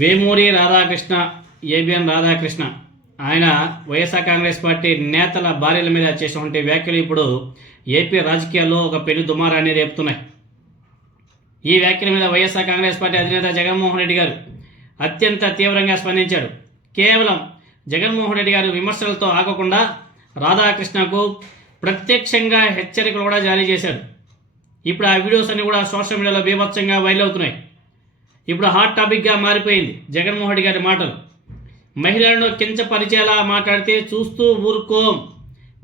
Vemuri Radhakrishna, ABN Radhakrishna ఆయన YSR Congress party నేతల భార్యల మీద చేసినటువంటి వ్యాఖ్యలు ఇప్పుడు ఏపీ రాజకీయాల్లో ఒక పెను దుమారాన్ని రేపుతున్నాయి. ఈ వ్యాఖ్యల మీద వైఎస్ఆర్ కాంగ్రెస్ పార్టీ అధినేత జగన్మోహన్ రెడ్డి గారు అత్యంత తీవ్రంగా స్పందించారు. కేవలం జగన్మోహన్ రెడ్డి గారు విమర్శలతో ఆగకుండా రాధాకృష్ణకు ప్రత్యక్షంగా హెచ్చరికలు కూడా జారీ చేశారు. ఇప్పుడు ఆ వీడియోస్ అన్ని కూడా సోషల్ మీడియాలో బీభత్సంగా వైరల్ అవుతున్నాయి. ఇప్పుడు హాట్ టాపిక్గా మారిపోయింది జగన్మోహన్ రెడ్డి గారి మాటలు. మహిళలను కించపరిచేలా మాట్లాడితే చూస్తూ ఊరుకోం,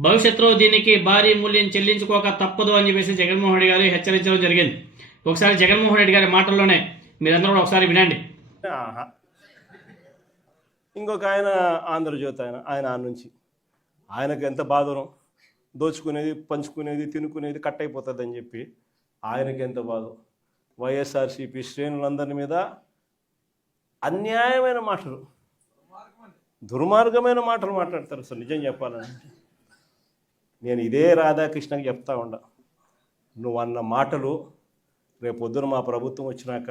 భవిష్యత్తులో దీనికి భారీ మూల్యం చెల్లించుకోక తప్పదు అని చెప్పేసి జగన్మోహన్ రెడ్డి గారు హెచ్చరించడం జరిగింది. ఒకసారి జగన్మోహన్ రెడ్డి గారి మాటల్లోనే మీరందరూ కూడా ఒకసారి వినండి. ఇంకొక ఆయన ఆంధ్రజ్యోతి ఆయన నుంచి ఆయనకు ఎంత బాధనో, దోచుకునేది, పంచుకునేది, తినుకునేది కట్ అయిపోతుంది అని చెప్పి ఆయనకి ఎంత బాధ. వైఎస్ఆర్సీపీ శ్రేణులందరి మీద అన్యాయమైన మాటలు, దుర్మార్గమైన మాటలు మాట్లాడతారు. అసలు నిజం చెప్పాలని నేను ఇదే రాధాకృష్ణకి చెప్తా ఉండా, నువ్వు అన్న మాటలు రేపొద్దున మా ప్రభుత్వం వచ్చినాక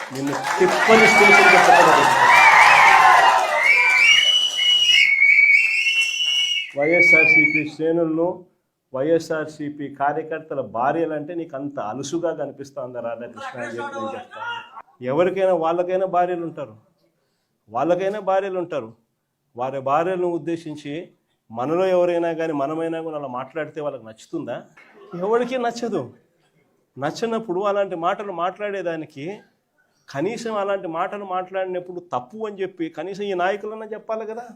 నిన్ను తిప్పని స్టేషన్ వైఎస్ఆర్సీపీ శ్రేణులను, వైఎస్ఆర్సీపీ కార్యకర్తల భార్యలంటే నీకు అంత అలుసుగా కనిపిస్తుందా రాధాకృష్ణ అని చెప్పి నేను చెప్తాను. ఎవరికైనా వాళ్ళకైనా భార్యలు ఉంటారు. వారి భార్యలను ఉద్దేశించి మనలో ఎవరైనా కానీ మనమైనా కూడా అలా మాట్లాడితే వాళ్ళకి నచ్చుతుందా? ఎవరికి నచ్చదు. నచ్చినప్పుడు అలాంటి మాటలు మాట్లాడేదానికి కనీసం అలాంటి మాటలు మాట్లాడినప్పుడు తప్పు అని చెప్పి కనీసం ఈ నాయకులన్నా చెప్పాలి కదా.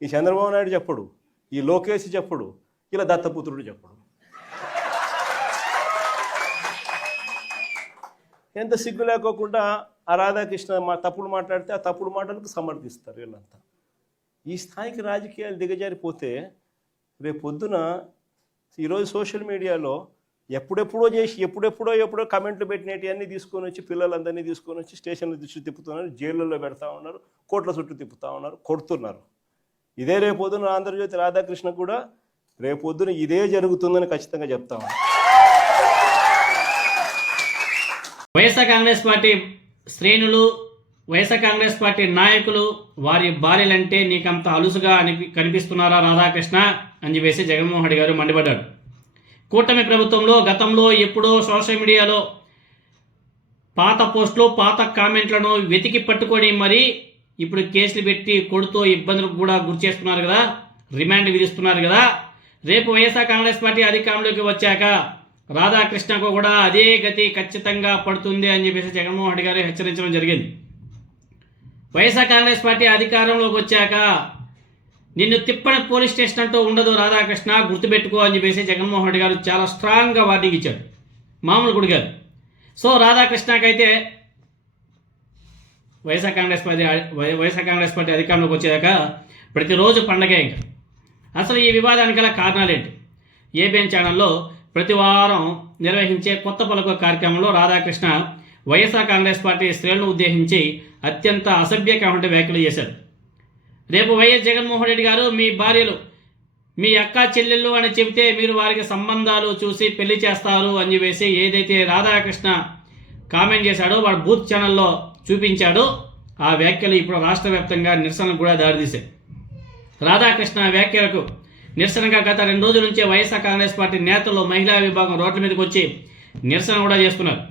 ఈ చంద్రబాబు నాయుడు చెప్పడు, ఈ లోకేష్ చెప్పడు, ఇలా దత్తపుత్రుడు చెప్పడు. ఎంత సిగ్గు లేకోకుండా ఆ రాధాకృష్ణ తప్పుడు మాట్లాడితే ఆ తప్పుడు మాటలకు సమర్థిస్తారు వీళ్ళంతా. ఈ స్థాయికి రాజకీయాలు దిగజారిపోతే రేపు పొద్దున ఈరోజు సోషల్ మీడియాలో ఎప్పుడెప్పుడో కమెంట్లు పెట్టినవి అన్నీ తీసుకొని వచ్చి పిల్లలందరినీ తీసుకొని వచ్చి స్టేషన్ల చుట్టూ తిప్పుతున్నారు, జైళ్ళల్లో పెడతా ఉన్నారు, కోట్ల చుట్టూ తిప్పుతూ ఉన్నారు, కొడుతున్నారు. ఇదే రేపొద్దున ఆంధ్రజ్యోతి రాధాకృష్ణ కూడా రేపొద్దున ఇదే జరుగుతుందని ఖచ్చితంగా చెప్తాము. వైఎస్ఆర్ కాంగ్రెస్ పార్టీ శ్రేణులు, వైఎస్ఆర్ కాంగ్రెస్ పార్టీ నాయకులు, వారి భార్యలంటే నీకంత అలుసుగా కనిపిస్తున్నారా రాధాకృష్ణ అని చెప్పేసి జగన్మోహన్ రెడ్డి గారు మండిపడ్డాడు. కూటమి ప్రభుత్వంలో గతంలో ఎప్పుడో సోషల్ మీడియాలో పాత పోస్టులు, పాత కామెంట్లను వెతికి పట్టుకొని మరీ ఇప్పుడు కేసులు పెట్టి కొడుతూ ఇబ్బందులకు కూడా గురి చేస్తున్నారు కదా, రిమాండ్ విధిస్తున్నారు కదా. రేపు వైఎస్ఆర్ కాంగ్రెస్ పార్టీ అధికారంలోకి వచ్చాక రాధాకృష్ణకు కూడా అదే గతి ఖచ్చితంగా పడుతుంది అని చెప్పేసి జగన్మోహన్ రెడ్డి గారు హెచ్చరించడం జరిగింది. వైఎస్ఆర్ కాంగ్రెస్ పార్టీ అధికారంలోకి వచ్చాక నిన్ను తిప్పని పోలీస్ స్టేషన్ అంటూ ఉండదు రాధాకృష్ణ, గుర్తుపెట్టుకో అని చెప్పేసి జగన్మోహన్ రెడ్డి గారు చాలా స్ట్రాంగ్గా వార్నింగ్ ఇచ్చాడు. మామూలు గుడి గారు. సో రాధాకృష్ణకైతే వైఎస్ఆర్ కాంగ్రెస్ పార్టీ అధికారంలోకి వచ్చాక ప్రతిరోజు పండగే. ఇంకా అసలు ఈ వివాదానికి గల కారణాలేంటి? ఏబిఎన్ ఛానల్లో ప్రతి వారం నిర్వహించే కొత్త పలుకు కార్యక్రమంలో రాధాకృష్ణ వైఎస్ఆర్ కాంగ్రెస్ పార్టీ శ్రేణులను ఉద్దేశించి అత్యంత అసభ్యకరమైన వ్యాఖ్యలు చేశారు. రేపు వైఎస్ జగన్మోహన్ రెడ్డి గారు మీ భార్యలు మీ అక్క చెల్లెళ్ళు అని చెబితే మీరు వారికి సంబంధాలు చూసి పెళ్లి చేస్తారు అని చెప్పేసి ఏదైతే రాధాకృష్ణ కామెంట్ చేశాడో వాడు బూత్ ఛానల్లో చూపించాడో ఆ వ్యాఖ్యలు ఇప్పుడు రాష్ట్ర వ్యాప్తంగా నిరసనకు కూడా దారితీశాయి. రాధాకృష్ణ వ్యాఖ్యలకు నిరసనగా గత 2 రోజుల నుంచే వైఎస్ఆర్ కాంగ్రెస్ పార్టీ నేతలు, మహిళా విభాగం రోడ్ల మీదకి వచ్చి నిరసన కూడా చేస్తున్నారు.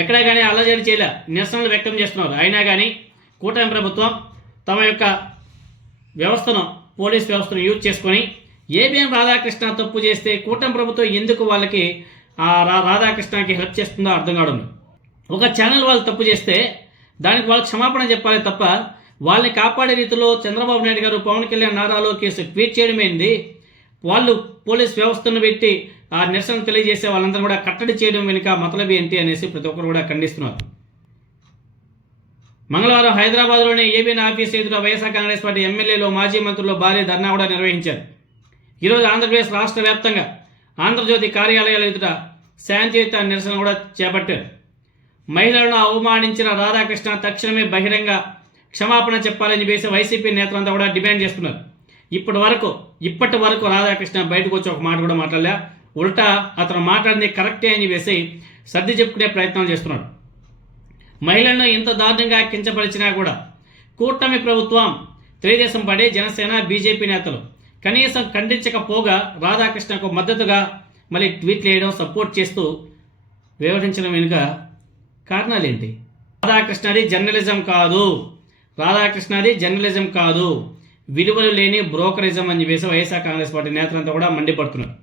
ఎక్కడా కానీ అల్లజడి చేయలే, నిరసనలు వ్యక్తం చేస్తున్నారు. అయినా కానీ కూటమి ప్రభుత్వం తమ యొక్క వ్యవస్థను, పోలీస్ వ్యవస్థను యూజ్ చేసుకొని ఏబిఎన్ రాధాకృష్ణ తప్పు చేస్తే కూటమి ప్రభుత్వం ఎందుకు వాళ్ళకి రాధాకృష్ణకి హెల్ప్ చేస్తుందో అర్థం కావడం. ఒక ఛానల్ వాళ్ళు తప్పు చేస్తే దానికి వాళ్ళకి క్షమాపణ చెప్పాలి తప్ప వాళ్ళని కాపాడే రీతిలో చంద్రబాబు నాయుడు గారు, పవన్ కళ్యాణ్, నారా లోకేష్ ట్వీట్ చేయడమేంది, వాళ్ళు పోలీస్ వ్యవస్థను పెట్టి ఆ నిరసన తెలియజేసే వాళ్ళందరూ కూడా కట్టడి చేయడం వెనుక మతలబి ఏంటి అనేసి ప్రతి ఒక్కరు కూడా ఖండిస్తున్నారు. మంగళవారం హైదరాబాద్లోని ఏబిఎన్ ఆఫీస్ ఎదుట వైఎస్ఆర్ కాంగ్రెస్ పార్టీ ఎమ్మెల్యేలు, మాజీ మంత్రులు భారీ ధర్నా కూడా నిర్వహించారు. ఈరోజు ఆంధ్రప్రదేశ్ రాష్ట్ర వ్యాప్తంగా ఆంధ్రజ్యోతి కార్యాలయాల ఎదుట శాంతియుత నిరసన కూడా చేపట్టారు. మహిళలను అవమానించిన రాధాకృష్ణ తక్షణమే బహిరంగ క్షమాపణ చెప్పాలని చెప్పేసి వైసీపీ నేతలంతా కూడా డిమాండ్ చేస్తున్నారు. ఇప్పటి వరకు రాధాకృష్ణ బయటకు వచ్చి ఒక మాట కూడా మాట్లాడలే. ఉల్టా అతను మాట్లాడింది కరెక్టే అని చెప్పేసి సర్ది చెప్పుకునే ప్రయత్నం చేస్తున్నాడు. మహిళలను ఇంత దారుణంగా కించపరిచినా కూడా కూటమి ప్రభుత్వం, తెలుగుదేశం పార్టీ, జనసేన, బీజేపీ నేతలు కనీసం ఖండించకపోగా రాధాకృష్ణకు మద్దతుగా మళ్ళీ ట్వీట్లు వేయడం, సపోర్ట్ చేస్తూ వ్యవహరించడం వెనుక కారణాలేంటి? రాధాకృష్ణది జర్నలిజం కాదు, విలువలు లేని బ్రోకరిజం అని చెప్పేసి వైఎస్ఆర్ కాంగ్రెస్ పార్టీ నేతలంతా కూడా మండిపడుతున్నారు.